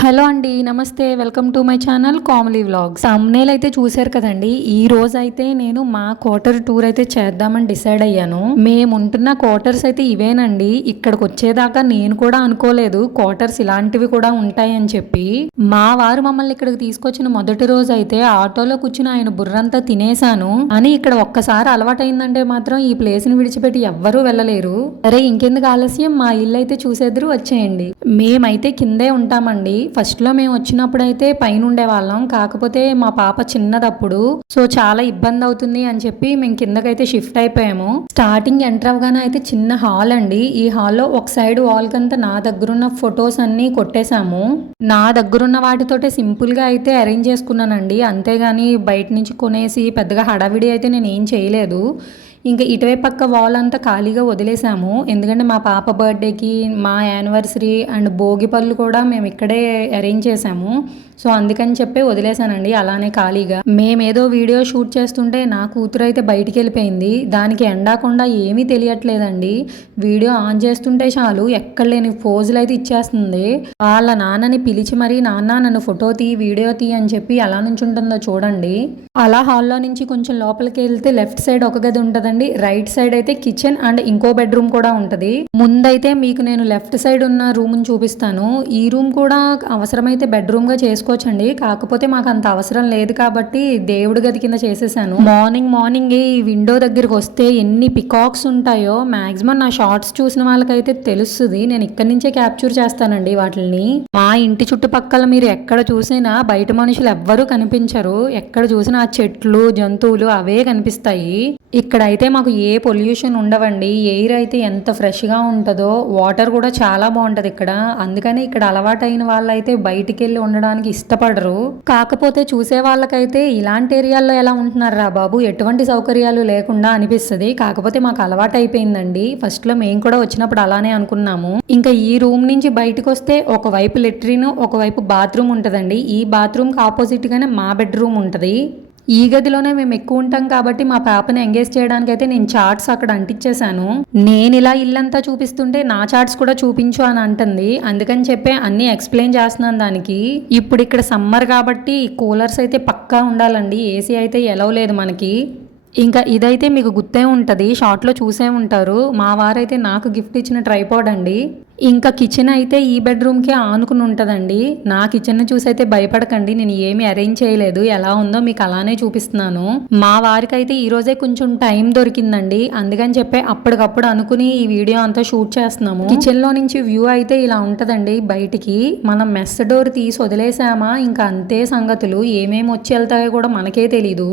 Hello అండి, నమస్తే. Welcome to my channel comedy vlogs. Thumbnail అయితే చూశారు కదండి. ఈ రోజు అయితే నేను మా క్వార్టర్ టూర్ అయితే చేద్దామని డిసైడ్ అయ్యాను. మేము ఉంటున్న క్వార్టర్స్ అయితే ఇవేనండి. ఇక్కడికి వచ్చేదాకా నేను కూడా అనుకోలేదు క్వార్టర్స్ ఇలాంటివి కూడా ఉంటాయని చెప్పి. మా వారు మమ్మల్ని ఇక్కడికి తీసుకొచ్చిన మొదటి రోజు అయితే ఆటోలో కూర్చుని ఆయన బుర్రంతా తినేశాను అని. ఇక్కడ ఒక్కసారి అలవాటైందంటే మాత్రం ఈ ప్లేస్ ని విడిచిపెట్టి ఎవ్వరూ వెళ్ళలేరు. సరే ఇంకెందుకు ఆలస్యం, మా ఇల్లు అయితే చూసేద్దరు, వచ్చేయండి. మేమైతే కిందే ఉంటామండి. ఫస్ట్లో మేము వచ్చినప్పుడు అయితే పైన ఉండేవాళ్ళం. కాకపోతే మా పాప చిన్నదప్పుడు, సో చాలా ఇబ్బంది అవుతుంది అని చెప్పి మేము కిందకైతే షిఫ్ట్ అయిపోయాము. స్టార్టింగ్ ఎంటర్ అవగానే అయితే చిన్న హాల్ అండి. ఈ హాల్లో ఒక సైడ్ వాల్ కంతా నా దగ్గరున్న ఫొటోస్ అన్ని కొట్టేశాము. నా దగ్గరున్న వాటితోటే సింపుల్ గా అయితే అరేంజ్ చేసుకున్నానండి. అంతేగాని బయట నుంచి కొనేసి పెద్దగా హడావిడి అయితే నేను ఏం చేయలేదు. ఇంకా ఇటువైపు పక్క వాల్ అంతా ఖాళీగా వదిలేసాము. ఎందుకంటే మా పాప బర్త్డేకి, మా యానివర్సరీ అండ్ భోగి పళ్ళు కూడా మేము ఇక్కడే అరేంజ్ చేసాము. సో అందుకని చెప్పి వదిలేసానండి అలానే ఖాళీగా. మేమేదో వీడియో షూట్ చేస్తుంటే నా కూతురు అయితే బయటికి వెళ్ళిపోయింది. దానికి ఎండాకుండా ఏమీ తెలియట్లేదండి. వీడియో ఆన్ చేస్తుంటే చాలు ఎక్కడ లేని పోజులు అయితే ఇచ్చేస్తుంది. వాళ్ళ నాన్నని పిలిచి మరీ నాన్న నన్ను ఫోటో తీ, వీడియో తీ అని చెప్పి ఎలా నుంచి ఉంటుందో చూడండి. అలా హాల్లో నుంచి కొంచెం లోపలికి వెళ్తే లెఫ్ట్ సైడ్ ఒక గది ఉంటుందండి. రైట్ సైడ్ అయితే కిచెన్ అండ్ ఇంకో బెడ్రూమ్ కూడా ఉంటుంది. ముందైతే మీకు నేను లెఫ్ట్ సైడ్ ఉన్న రూమ్ చూపిస్తాను. ఈ రూమ్ కూడా అవసరమైతే బెడ్రూమ్ గా చేసుకోవచ్చండి. కాకపోతే మాకు అంత అవసరం లేదు కాబట్టి దేవుడి గది కింద చేసేసాను. మార్నింగ్ ఈ విండో దగ్గరికి వస్తే ఎన్ని పికాక్స్ ఉంటాయో మాక్సిమం నా షార్ట్స్ చూసిన వాళ్ళకైతే తెలుస్తుంది. నేను ఇక్కడి నుంచే క్యాప్చర్ చేస్తానండి వాటిని. మా ఇంటి చుట్టుపక్కల మీరు ఎక్కడ చూసినా బయట మనుషులు ఎవ్వరూ కనిపించరు. ఎక్కడ చూసినా ఆ చెట్లు, జంతువులు అవే కనిపిస్తాయి. ఇక్కడైతే మాకు ఏ పొల్యూషన్ ఉండవండి. ఎయిర్ అయితే ఎంత ఫ్రెష్గా ఉంటుందో, వాటర్ కూడా చాలా బాగుంటుంది ఇక్కడ. అందుకని ఇక్కడ అలవాటైన వాళ్ళైతే బయటికి వెళ్ళి ఉండడానికి ఇష్టపడరు. కాకపోతే చూసే వాళ్ళకైతే ఇలాంటి ఏరియాల్లో ఎలా ఉంటున్నారా బాబు, ఎటువంటి సౌకర్యాలు లేకుండా అనిపిస్తుంది. కాకపోతే మాకు అలవాటు అయిపోయిందండి. ఫస్ట్లో మేము కూడా వచ్చినప్పుడు అలానే అనుకున్నాము. ఇంకా ఈ రూమ్ నుంచి బయటకు వస్తే ఒకవైపు లెట్రిన్, ఒకవైపు బాత్రూమ్ ఉంటుందండి. ఈ బాత్రూమ్కి ఆపోజిట్ గానే మా బెడ్రూమ్ ఉంటుంది. ఈ గదిలోనే మేము ఎక్కువ ఉంటాం కాబట్టి మా పాపని ఎంగేజ్ చేయడానికి అయితే నేను చార్ట్స్ అక్కడ అంటించేశాను. నేను ఇలా ఇల్లంతా చూపిస్తుంటే నా చార్ట్స్ కూడా చూపించు అని అంటుంది. అందుకని చెప్పి అన్ని ఎక్స్ప్లెయిన్ చేస్తున్నాను దానికి. ఇప్పుడు ఇక్కడ సమ్మర్ కాబట్టి కూలర్స్ అయితే పక్కా ఉండాలండి. ఏసీ అయితే ఎలవ్ లేదు మనకి. ఇంకా ఇదైతే మీకు గుర్తే ఉంటుంది, షార్ట్లో చూసే ఉంటారు. మా వారైతే నాకు గిఫ్ట్ ఇచ్చిన ట్రైపాడ్ అండి. ఇంకా కిచెన్ అయితే ఈ బెడ్రూమ్కే ఆనుకుని ఉంటుందండి. నా కిచెన్ చూసి అయితే భయపడకండి, నేను ఏమి అరేంజ్ చేయలేదు. ఎలా ఉందో మీకు అలానే చూపిస్తున్నాను. మా వారికి అయితే ఈ రోజే కొంచెం టైం దొరికిందండి. అందుకని చెప్పి అప్పటికప్పుడు అనుకుని ఈ వీడియో అంతా షూట్ చేస్తున్నాము. కిచెన్ లో నుంచి వ్యూ అయితే ఇలా ఉంటదండి. బయటికి మనం మెస్ డోర్ తీసి వదిలేసామా ఇంకా అంతే సంగతులు. ఏమేమి వచ్చి వెళ్తాయో కూడా మనకే తెలీదు.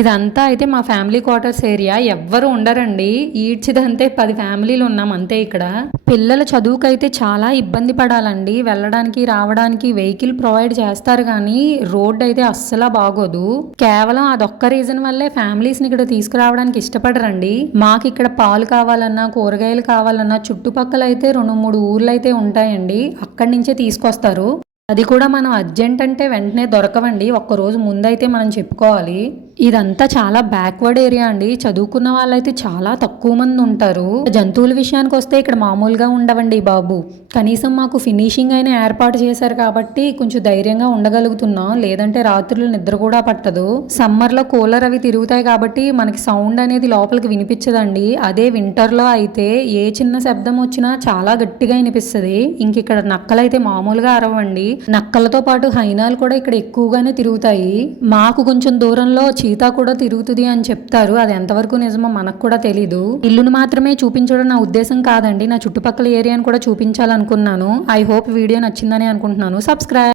ఇదంతా అయితే మా ఫ్యామిలీ క్వార్టర్స్ ఏరియా. ఎవ్వరు ఉండరండి. ఈడ్చిదంతే 10 ఫ్యామిలీలు ఉన్నాం అంతే. ఇక్కడ పిల్లల చదువుకైతే చాలా ఇబ్బంది పడాలండి. వెళ్ళడానికి రావడానికి వెహికల్ ప్రొవైడ్ చేస్తారు కానీ రోడ్ అయితే అస్సలు బాగోదు. కేవలం అదొక్క రీజన్ వల్లే ఫ్యామిలీస్ని ఇక్కడ తీసుకురావడానికి ఇష్టపడరండి. మాకు ఇక్కడ పాలు కావాలన్నా, కూరగాయలు కావాలన్నా చుట్టుపక్కల అయితే 2-3 ఊర్లు అయితే ఉంటాయండి. అక్కడి నుంచే తీసుకొస్తారు. అది కూడా మనం అర్జెంట్ అంటే వెంటనే దొరకవండి. ఒక్కరోజు ముందైతే మనం చెప్పుకోవాలి. ఇదంతా చాలా బ్యాక్వర్డ్ ఏరియా అండి. చదువుకున్న వాళ్ళైతే చాలా తక్కువ మంది ఉంటారు. జంతువుల విషయానికి వస్తే ఇక్కడ మామూలుగా ఉండవండి బాబు. కనీసం మాకు ఫినిషింగ్ అయినా ఏర్పాటు చేశారు కాబట్టి కొంచెం ధైర్యంగా ఉండగలుగుతున్నాం. లేదంటే రాత్రులు నిద్ర కూడా పట్టదు. సమ్మర్లో కూలర్ అవి తిరుగుతాయి కాబట్టి మనకి సౌండ్ అనేది లోపలికి వినిపించదండి. అదే వింటర్లో అయితే ఏ చిన్న శబ్దం వచ్చినా చాలా గట్టిగా వినిపిస్తుంది. ఇంక ఇక్కడ నక్కలైతే మామూలుగా అరవండి. నక్కలతో పాటు హైనాలు కూడా ఇక్కడ ఎక్కువగానే తిరుగుతాయి. మాకు కొంచెం దూరంలో చీతా కూడా తిరుగుతుంది అని చెప్తారు. అది ఎంతవరకు నిజమో మనకు కూడా తెలీదు. ఇల్లును మాత్రమే చూపించడం నా ఉద్దేశం కాదండి. నా చుట్టుపక్కల ఏరియాను కూడా చూపించాలనుకున్నాను. ఐ హోప్ వీడియో నచ్చిందని అనుకుంటున్నాను. సబ్స్క్రైబ్.